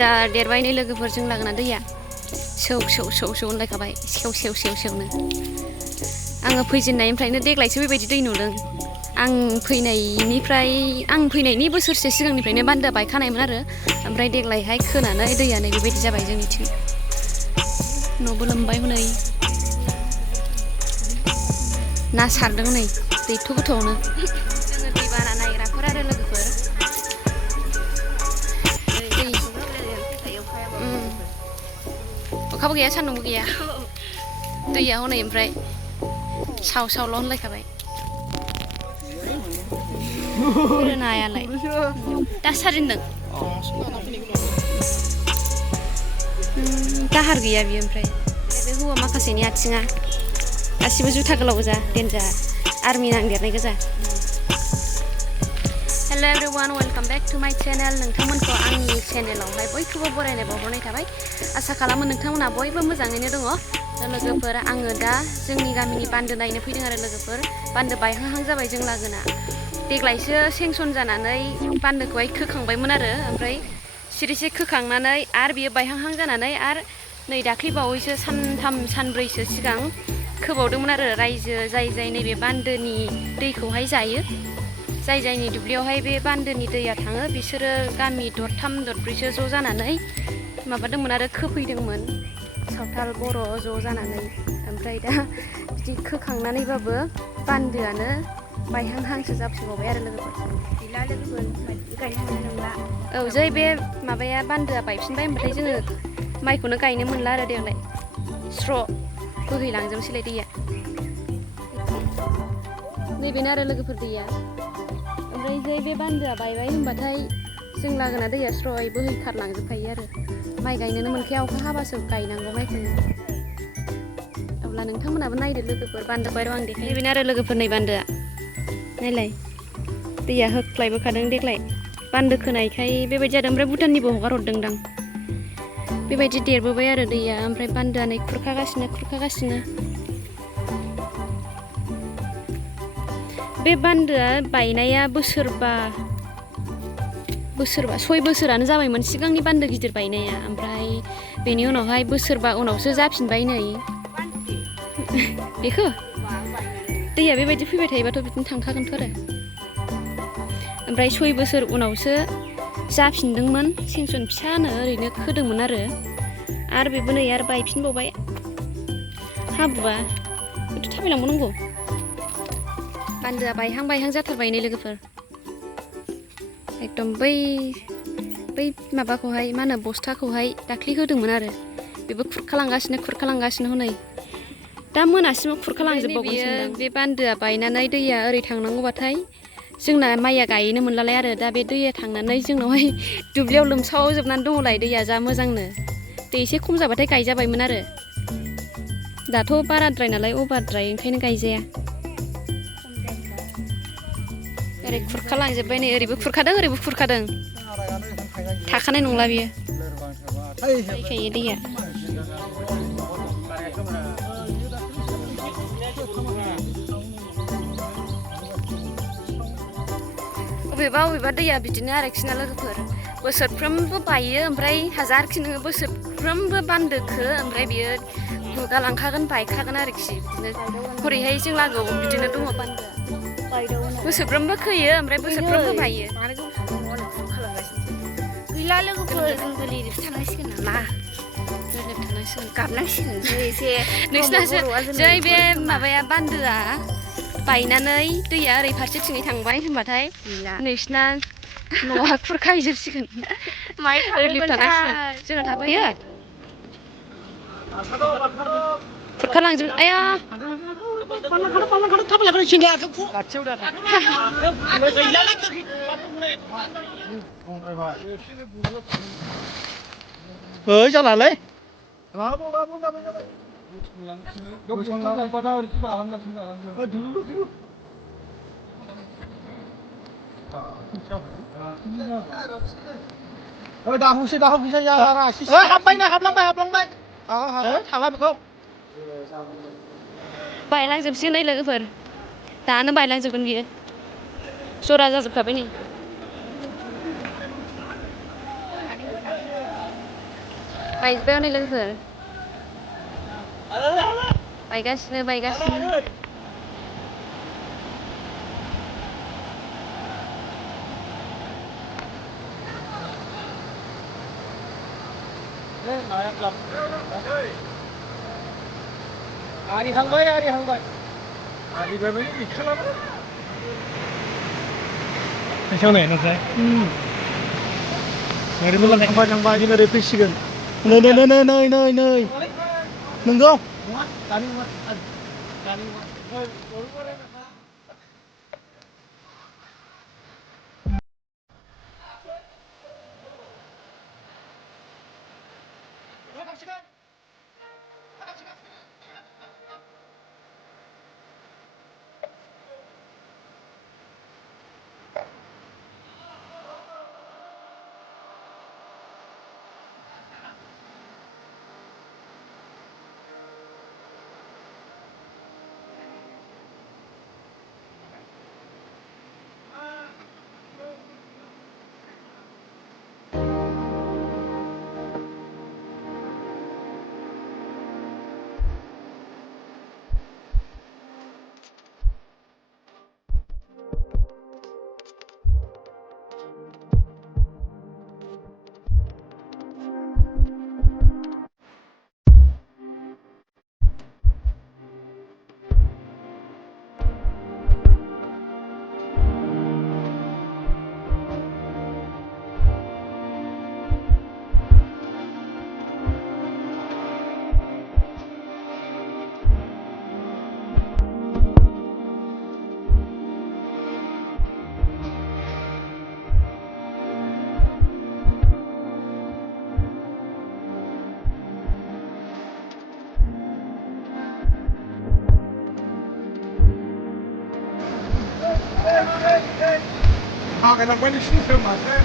देरबाय नै लोगोफोरजों लागोना दैया सेव होनलायखाबाय सेवनो आङो फैजेननायनिफ्रायनो देग्लायसो बेबायदि दै नुदों आं फैनायनि बोसोरसे सिगांनिफ्रायनो बान्दोआ बायखानायमोन आरो ओमफ्राय देग्लायहाय खोनानै दैया नै बेबायदि जाबाय जोंनिथिं न'बो लोमबाय हनै ना सारदों नै दैथ' गोथौआवनो जोङो दै बाना नायग्राफोर आरो लोगोफोर अखाबो गैया सान्दुंबो गैया दैया हनै ओमफ्राय सावल' होनलायखाबाय नायालाय दा सारिन्दों दाहार गैया बियो ओमफ्राय बे हौवा माखासेनि आथिङा गासिबो जुथा गोलाव गोजा देन्जार आर्मि नांदेरनाय गोजा हेल' एभ्रिवान वेलकाम बेक टु माय चेनेल नोंथांमोनखौ आंनि चेनेलावहाय बयखौबो बरायनाय बावहरनाय थाबाय आसा खालामो नोंथांमोना बयबो मोजाङैनो दङ लोगोफोर आङो दा जोंनि गामिनि बान्दो नायनो फैदों आरो लोगोफोर बान्दो बायहांहां जाबाय जों लागोना देग्लायसो सेंसन जानानै बान्दोखौहाय खोखांबायमोन आरो ओमफ्राय सिरिसे खोखांनानै आरो बियो बायहांहां जानानै आरो नै दाख्लै बावैसो सानथाम सानब्रैसो सिगां खोबावदोंमोन आरो रायजो जाय नैबे बान्दोनि दैखौहाय जायो जायनि दुब्लियावहाय बे बान्दोनि दैया थाङो बिसोरो गामि दरथाम दरब्रैसो ज' जानानै माबादोंमोन आरो खोफैदोंमोन सावथाल बर' ज' जानानै ओमफ्राय दा बिदि खोखांनानैबाबो बान्दोआनो बायहांहांसो जाफिनबावबाय आरो लोगोफोर गैला लोगोफोर गायनो हानाय नंला औ जै बे माबाया बान्दोआ बायफिनबाय होनबाथाय जोङो माइखौनो गायनो मोनला आरो देग्लाय स्र' बोहैलांजोबसैलाय दैया नैबेनो आरो लोगोफोर दैया ओमफ्राय जै बे बान्दोआ बायबाय होनबाथाय जों लागोना दैया स्र'यै बोहैखारलांजोबखायो आरो माइ गायनोनो मोनखाया अखा हाबासो गायनांगौ माइखौनो अब्ला नोंथांमोनाबो नायदो लोगोफोर बान्दो बायराव आं देखाय बेनो आरो लोगोफोर नै बान्दोआ नायलाय दैया होख्लायबोखादों देग्लाय बान्दो खोनायखाय बेबायदि जादों ओमफ्राय भुटाननिबो हगार हरदोंदां बेबायदि देरबोबाय आरो दैया ओमफ्राय बान्दोआ नै खुरखागासिनो बे बान्दोआ बायनाया बोसोरबा 6 बोसोरानो जाबायमोन सिगांनि बान्दो गिदिर बायनाया ओमफ्राय बेनि उनावहाय बोसोरबा उनावसो जाफिनबाय नै बेखौ दैया बेबायदि फैबाय थायोबाथ' बिदिनो थांखागोनथ' आरो ओमफ्राय 6 बोसोर उनावसो जाफिनदोंमोन सेंसन फिसानो ओरैनो खोदोंमोन आरो बेबो नै आरो बायफिनबावबाय हाब्रुआ बेथ' थाबायलांबावनांगौ बान्दोआ बायहां जाथारबाय नै लोगोफोर एकदम बै माबाखौहाय मा होनो बस्थाखौहाय दाख्लि होदोंमोन आरो बेबो खुरखालांगासिनो हनै दा मोनासिमाव खुरखालांजोबबावगोनसो बे बान्दोआ बायनानै दैया ओरै थांनांगौबाथाय जोंना माइया गायनो मोनलालाय आरो दा बे दैया थांनानै जोंनावहाय दुब्लियाव लोमसावजोबनानै दङलाय दैया जा मोजांनो दै एसे खम जाबाथाय गायजाबायमोन आरो दाथ' बाराद्राय नालाय अभारद्राय ओंखायनो गायजाया ओरै खुरखालांजोब्बाय नै ओरैबो खुरखादों थाखानाय नंला बियो फैखायो दैया अबेबा दैया बिदिनो आरोखि ना लोगोफोर बोसोरफ्रोमबो बायो ओमफ्राय हाजारखि नोङो बोसोरफ्रोमबो बान्दोखो ओमफ्राय बियो गुगालांखागोन बायखागोन आरोखि बिदिनो हरैहाय जों लागोआव बिदिनो दङ बान्दोआ बोसोरफ्रोमबो खोयो ओमफ्राय बोसोरफ्रोमबो बायो गैला लोगोफोर जोंबो लिरिफ थानांसिगोन नामा गाबनांसिगोनसो एसे नोंसिनासो जै बे माबाया बान्दोआ बायनानै दैया ओरै फारसेथिङै थांबाय होनबाथाय नोंसिना न'आ खुरखाहैजोबसिगोन रिलिफ थानांसिगोन जोंना थाबोयो खुरखालांजोब आया जालालै हाबलांबाय थाला बेखौ बायलांजोबसिगोन नै लोगोफोर दानो बायलांजोबगोन बियो जरा जाजोबखाबाय नै बायजोब्बाय हनै लोगोफोर बायगासिनो आरि हांबाय बायबाय गैखालाना फैसावनाय नाथाय ओरैनो थांबाय दिनै ओरै फैसिगोन नै नंगौ Cái nó quên đi xíu mà thế.